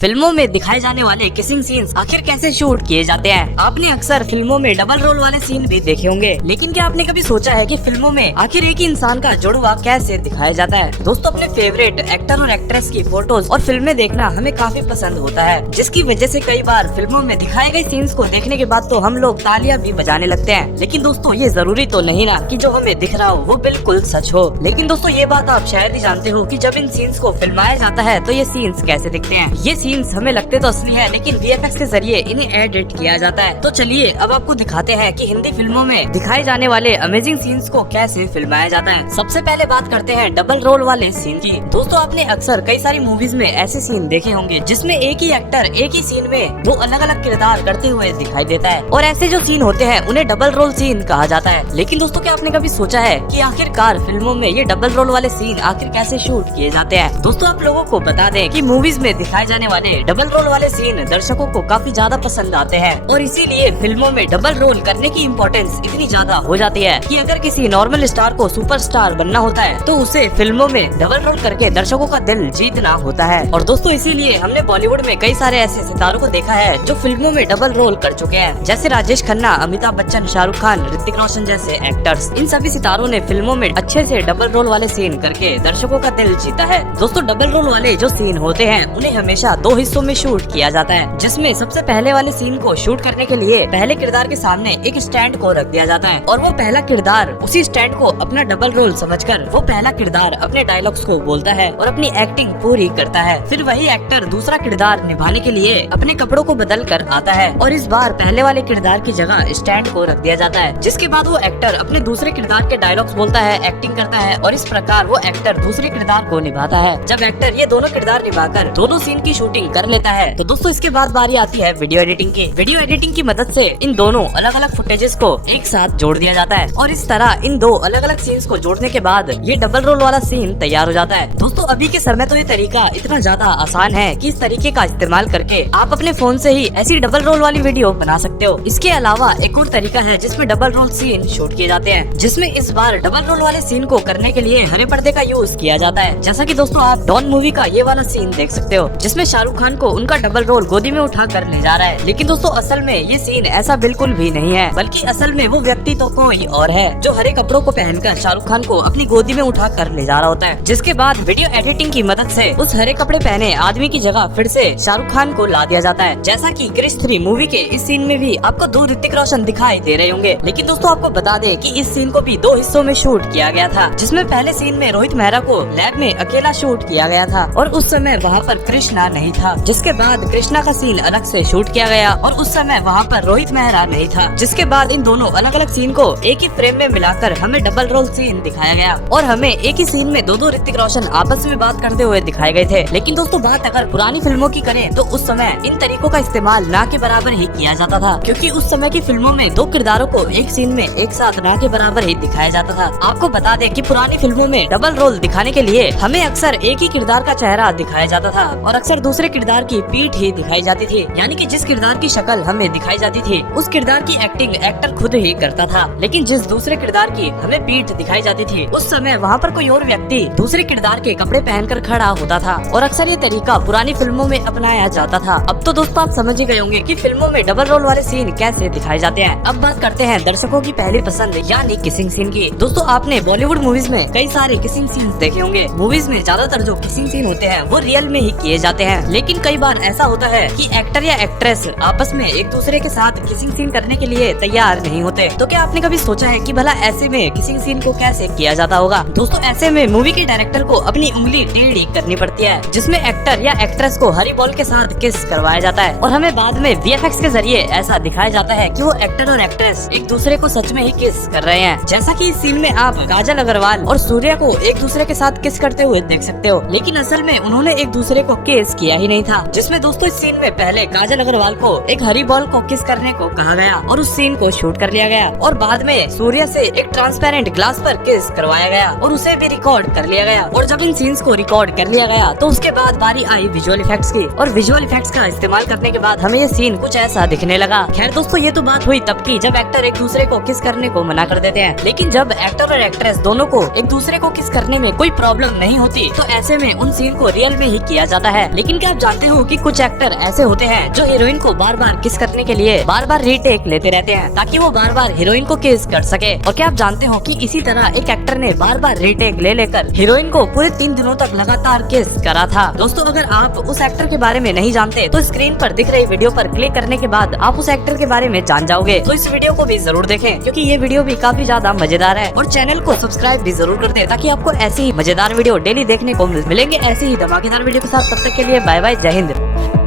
फिल्मों में दिखाए जाने वाले किसिंग सीन्स आखिर कैसे शूट किए जाते हैं। आपने अक्सर फिल्मों में डबल रोल वाले सीन भी देखे होंगे, लेकिन क्या आपने कभी सोचा है कि फिल्मों में आखिर एक ही इंसान का जुड़वा कैसे दिखाया जाता है। दोस्तों, अपने फेवरेट एक्टर और एक्ट्रेस की फोटोज और फिल्में देखना हमें काफी पसंद होता है, जिसकी वजह से कई बार फिल्मों में दिखाए गए सीन्स को देखने के बाद तो हम लोग तालियां भी बजाने लगते हैं। लेकिन दोस्तों, ये जरूरी तो नहीं ना कि जो हमें दिख रहा हो वो बिल्कुल सच हो। लेकिन दोस्तों, ये बात आप शायद ही जानते हो कि जब इन सीन्स को फिल्माया जाता है तो ये सीन्स कैसे दिखते हैं। ये सीन्स हमें लगते तो असली है, लेकिन वीएफएक्स के जरिए इन्हें एडिट किया जाता है। तो चलिए अब आपको दिखाते हैं कि हिंदी फिल्मों में दिखाए जाने वाले अमेजिंग सीन्स को कैसे फिल्माया जाता है। सबसे पहले बात करते हैं डबल रोल वाले सीन की। दोस्तों, आपने अक्सर कई सारी मूवीज में ऐसे सीन देखे होंगे जिसमें एक ही एक्टर एक ही सीन में दो अलग अलग किरदार करते हुए दिखाई देता है, और ऐसे जो सीन होते हैं उन्हें डबल रोल सीन कहा जाता है। लेकिन दोस्तों, क्या आपने कभी सोचा है कि आखिरकार फिल्मों में ये डबल रोल वाले सीन आखिर कैसे शूट किए जाते हैं। दोस्तों, आप लोगों को बता दें कि मूवीज में दिखाए जाने वाले डबल रोल वाले सीन दर्शकों को काफी ज्यादा पसंद आते हैं, और इसीलिए फिल्मों में डबल रोल करने की इम्पोर्टेंस इतनी ज्यादा हो जाती है कि अगर किसी नॉर्मल स्टार को सुपरस्टार बनना होता है तो उसे फिल्मों में डबल रोल करके दर्शकों का दिल जीतना होता है। और दोस्तों, इसीलिए हमने बॉलीवुड में कई सारे ऐसे सितारों को देखा है जो फिल्मों में डबल रोल कर चुके हैं, जैसे राजेश खन्ना, अमिताभ बच्चन, शाहरुख खान, ऋतिक रोशन जैसे एक्टर्स। इन सभी सितारों ने फिल्मों में अच्छे से डबल रोल वाले सीन करके दर्शकों का दिल जीता है। दोस्तों, डबल रोल वाले जो सीन होते हैं उन्हें हमेशा दो हिस्सों में शूट किया जाता है, जिसमें सबसे पहले वाले सीन को शूट करने के लिए पहले किरदार के सामने एक स्टैंड को रख दिया जाता है, और वो पहला किरदार उसी स्टैंड को अपना डबल रोल समझकर वो पहला किरदार अपने डायलॉग्स को बोलता है और अपनी एक्टिंग पूरी करता है। फिर वही एक्टर दूसरा किरदार निभाने के लिए अपने कपड़ों को बदल कर आता है, और इस बार पहले वाले किरदार की जगह स्टैंड को रख दिया जाता है, जिसके बाद वो एक्टर अपने दूसरे किरदार के डायलॉग्स बोलता है, एक्टिंग करता है, और इस प्रकार वो एक्टर दूसरे किरदार को निभाता है। जब एक्टर ये दोनों किरदार निभाकर दोनों सीन की शूटिंग कर लेता है तो दोस्तों, इसके बाद बारी आती है वीडियो एडिटिंग की। वीडियो एडिटिंग की मदद से इन दोनों अलग अलग फुटेजेस को एक साथ जोड़ दिया जाता है, और इस तरह इन दो अलग अलग सीन्स को जोड़ने के बाद ये डबल रोल वाला सीन तैयार हो जाता है। दोस्तों, अभी के समय तो ये तरीका इतना ज्यादा आसान है कि इस तरीके का इस्तेमाल करके आप अपने फोन से ही ऐसी डबल रोल वाली वीडियो बना सकते हो। इसके अलावा एक और तरीका है जिसमें डबल रोल सीन शूट किए जाते हैं, जिसमें इस बार डबल रोल वाले सीन को करने के लिए हरे पर्दे का यूज किया जाता है। जैसा कि दोस्तों, आप डॉन मूवी का ये वाला सीन देख सकते हो, जिसमें शाहरुख खान को उनका डबल रोल गोदी में उठा कर ले जा रहा है। लेकिन दोस्तों, असल में ये सीन ऐसा बिल्कुल भी नहीं है, बल्कि असल में वो व्यक्ति तो कोई और है जो हरे कपड़ों को पहनकर शाहरुख खान को अपनी गोदी में उठा कर ले जा रहा होता है। जिसके बाद वीडियो एडिटिंग की मदद से उस हरे कपड़े पहने आदमी की जगह फिर से शाहरुख खान को ला दिया जाता है। जैसा कि क्रिश 3 मूवी के इस सीन में भी आपको दो ऋतिक रोशन दिखाई दे रहे होंगे। लेकिन दोस्तों, आपको बता दें कि इस सीन को भी दो हिस्सों में शूट किया गया था, जिसमें पहले सीन में रोहित मेहरा को लैब में अकेला शूट किया गया था, और उस समय वहाँ पर कृष्णा नहीं था। जिसके बाद कृष्णा का सीन अलग से शूट किया गया, और उस समय वहाँ पर रोहित मेहरा नहीं था। जिसके बाद इन दोनों अलग अलग सीन को एक ही फ्रेम में मिलाकर हमें डबल रोल सीन दिखाया गया, और हमें एक ही सीन में दो ऋतिक रोशन आपस में बात करते हुए दिखाए गए थे। लेकिन दोस्तों, बात अगर पुरानी फिल्मों की करें तो उस समय इन तरीकों का इस्तेमाल ना के बराबर ही किया जाता था, क्योंकि उस समय की फिल्मों में दो किरदारों को एक सीन में एक साथ ना के बराबर ही दिखाया जाता था। आपको बता दें कि पुरानी फिल्मों में डबल रोल दिखाने के लिए हमें अक्सर एक ही किरदार का चेहरा दिखाया जाता था, और अक्सर दूसरे किरदार की पीठ ही दिखाई जाती थी। यानी कि जिस किरदार की शक्ल हमें दिखाई जाती थी उस किरदार की एक्टिंग एक्टर खुद ही करता था, लेकिन जिस दूसरे किरदार की हमें पीठ दिखाई जाती थी उस समय वहाँ पर कोई और व्यक्ति दूसरे किरदार के कपड़े पहनकर खड़ा होता था, और अक्सर ये तरीका पुरानी फिल्मों में अपनाया जाता था। अब तो दोस्तों, आप समझ ही गए होंगे कि फिल्मों में डबल रोल वाले सीन कैसे दिखाए जाते हैं। अब बात करते हैं दर्शकों की पहली पसंद यानी किसिंग सीन की। दोस्तों, आपने बॉलीवुड मूवीज में कई सारे किसिंग सीन देखे होंगे। मूवीज में ज्यादातर जो किसिंग सीन होते हैं वो रियल में ही किए जाते हैं, लेकिन कई बार ऐसा होता है कि एक्टर या एक्ट्रेस आपस में एक दूसरे के साथ किसिंग सीन करने के लिए तैयार नहीं होते। तो क्या आपने कभी सोचा है कि भला ऐसे में किसिंग सीन को कैसे किया जाता होगा। दोस्तों, ऐसे में मूवी के डायरेक्टर को अपनी उंगली टेढ़ी करनी पड़ती है, जिसमें एक्टर या एक्ट्रेस को हरी बॉल के साथ किस करवाया जाता है, और हमें बाद में वीएफएक्स के जरिए ऐसा दिखाया जाता है कि वो एक्टर और एक्ट्रेस एक दूसरे को सच में ही किस कर रहे हैं। जैसा कि इस सीन में आप काजल अग्रवाल और सूर्या को एक दूसरे के साथ किस करते हुए देख सकते हो, लेकिन असल में उन्होंने एक दूसरे को किस किया ही नहीं था। जिसमें दोस्तों, इस सीन में पहले काजल अग्रवाल को एक हरी बॉल को किस करने को कहा गया और उस सीन को शूट कर लिया गया, और बाद में सूर्या से एक ट्रांसपेरेंट ग्लास पर किस करवाया गया और उसे भी रिकॉर्ड कर लिया गया। और जब इन सीन्स को रिकॉर्ड कर लिया गया तो उसके बाद बारी आई विजुअल इफेक्ट्स की, और विजुअल इफेक्ट्स का इस्तेमाल करने के बाद हमें ये सीन कुछ ऐसा दिखने लगा। खैर दोस्तों, ये तो बात हुई तब की जब एक्टर एक दूसरे को किस करने को मना कर देते हैं, लेकिन जब एक्टर और एक्ट्रेस दोनों को एक दूसरे को किस करने में कोई प्रॉब्लम नहीं होती तो ऐसे में उन सीन को रियल में ही किया जाता है। लेकिन क्या क्या आप जानते हो कि कुछ एक्टर ऐसे होते हैं जो हीरोइन को बार बार किस करने के लिए बार बार रीटेक लेते रहते हैं ताकि वो बार बार हीरोइन को किस कर सके। और क्या आप जानते हो कि इसी तरह एक एक्टर ने बार बार रीटेक ले लेकर हीरोइन को पूरे 3 दिनों तक लगातार किस करा था। दोस्तों अगर आप उस एक्टर के बारे में नहीं जानते तो स्क्रीन पर दिख रही वीडियो पर क्लिक करने के बाद आप उस एक्टर के बारे में जान जाओगे। तो इस वीडियो को भी जरूर देखें क्योंकि ये वीडियो भी काफी ज्यादा मजेदार है। और चैनल को सब्सक्राइब भी जरूर कर दें ताकि आपको ऐसी ही मजेदार वीडियो डेली देखने को मिलेंगे, ऐसी ही धमाकेदार वीडियो के साथ। तब तक के लिए बाय बाय, जय हिंद।